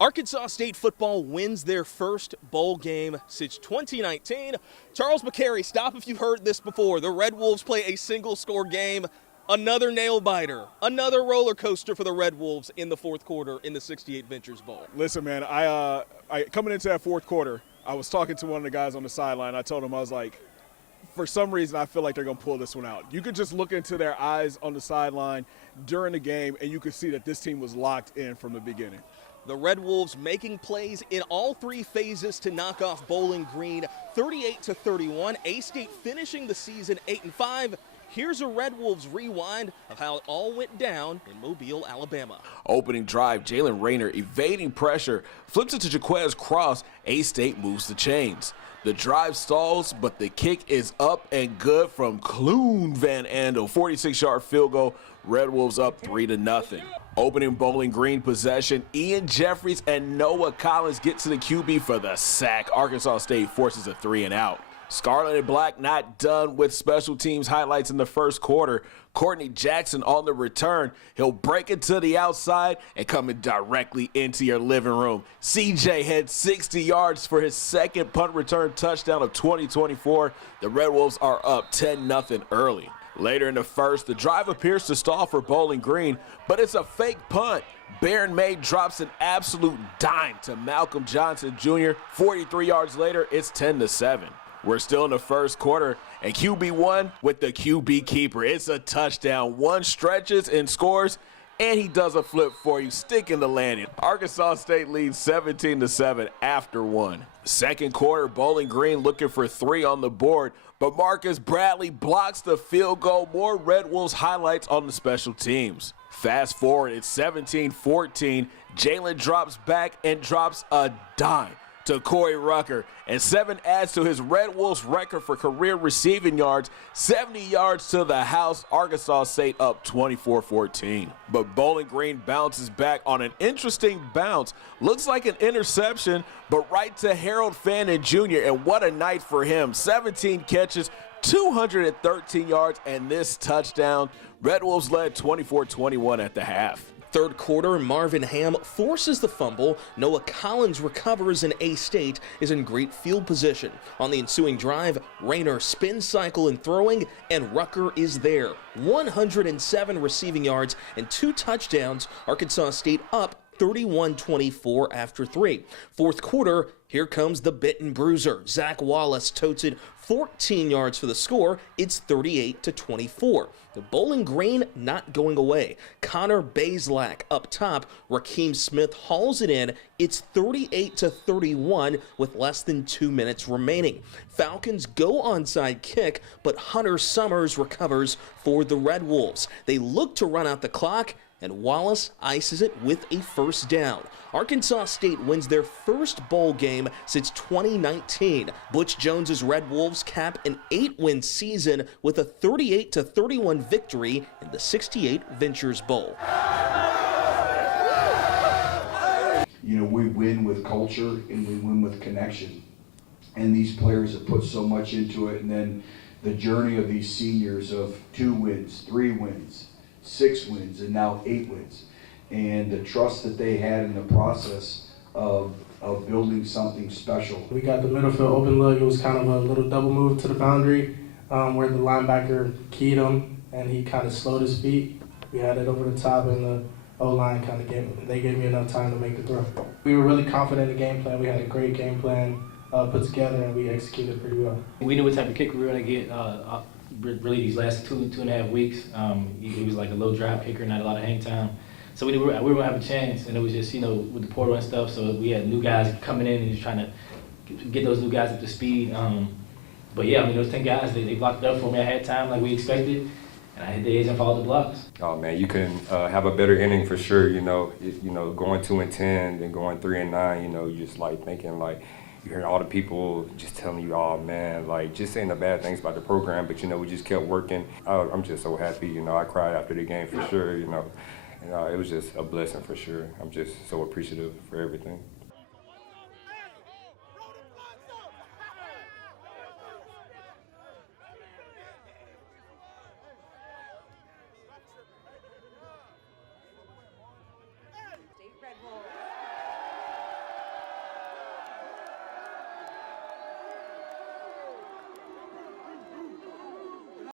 Arkansas State football wins their first bowl game since 2019. Charles McCary, stop if you've heard this before. The Red Wolves play a single-score game. Another nail-biter, another roller coaster for the Red Wolves in the fourth quarter in the 68 Ventures Bowl. Listen, man, I coming into that fourth quarter, I was talking to one of the guys on the sideline. I told him, I was like, for some reason, I feel like they're going to pull this one out. You could just look into their eyes on the sideline during the game, and you could see that this team was locked in from the beginning. The Red Wolves making plays in all three phases to knock off Bowling Green 38-31. A-State finishing the season 8-5. Here's a Red Wolves rewind of how it all went down in Mobile, Alabama. Opening drive, Jalen Rayner evading pressure, flips it to Jaquez Cross. A-State moves the chains. The drive stalls, but the kick is up and good from Clune Van Andel. 46-yard field goal. Red Wolves up 3-0. Opening Bowling Green possession, Ian Jeffries and Noah Collins get to the QB for the sack. Arkansas State forces a 3-and-out. Scarlet and Black not done with special teams highlights in the first quarter. Courtney Jackson on the return. He'll break it to the outside and coming directly into your living room. CJ had 60 yards for his second punt return touchdown of 2024. The Red Wolves are up 10-0 early. Later in the first, the drive appears to stall for Bowling Green, but it's a fake punt. Baron May drops an absolute dime to Malcolm Johnson Jr. 43 yards later, it's 10-7. We're still in the first quarter, and QB1 with the QB keeper. It's a touchdown. One stretches and scores, and he does a flip for you, stick in the landing. Arkansas State leads 17-7 after one. Second quarter, Bowling Green looking for 3 on the board, but Marcus Bradley blocks the field goal. More Red Wolves highlights on the special teams. Fast forward, it's 17-14. Jalen drops back and drops a dime to Corey Rucker, and 7 adds to his Red Wolves record for career receiving yards. 70 yards to the house. Arkansas State up 24-14. But Bowling Green bounces back on an interesting bounce. Looks like an interception, but right to Harold Fannin Jr., and what a night for him. 17 catches, 213 yards, and this touchdown. Red Wolves led 24-21 at the half. Third quarter, Marvin Ham forces the fumble. Noah Collins recovers, and A-State is in great field position. On the ensuing drive, Rayner spin cycle and throwing, and Rucker is there. 107 receiving yards and 2 touchdowns. Arkansas State up 31-24 after 3. Fourth quarter, here comes the bitten bruiser. Zach Wallace totes it 14 yards for the score. It's 38-24. The Bowling Green not going away. Connor Bazelak up top. Rakeem Smith hauls it in. It's 38-31 with less than 2 minutes remaining. Falcons go onside kick, but Hunter Summers recovers for the Red Wolves. They look to run out the clock, and Wallace ices it with a first down. Arkansas State wins their first bowl game since 2019. Butch Jones's Red Wolves cap an 8-win season with a 38-31 victory in the 68 Ventures Bowl. You know, we win with culture and we win with connection. And these players have put so much into it. And then the journey of these seniors of 2 wins, 3 wins, 6 wins, and now 8 wins. And the trust that they had in the process of building something special. We got the middle field open look. It was kind of a little double move to the boundary where the linebacker keyed him and he kind of slowed his feet. We had it over the top and the O-line kind of gave me enough time to make the throw. We were really confident in the game plan. We had a great game plan put together and we executed pretty well. We knew what type of kicker we were going to get really these last 2.5 weeks. He was like a low drop kicker, not a lot of hang time. So we knew we were going to have a chance, and it was just, you know, with the portal and stuff, so we had new guys coming in and just trying to get those new guys up to speed. But yeah, I mean, those 10 guys, they blocked it up for me at halftime like we expected, and I hit the edge and followed the blocks. Oh man, you couldn't have a better inning for sure, you know. Going 2-10 and going 3-9, you know, you just like thinking like, you hear all the people just telling you, oh man, like just saying the bad things about the program, but you know, we just kept working. I'm just so happy, you know, I cried after the game for sure, you know. It was just a blessing for sure. I'm just so appreciative for everything.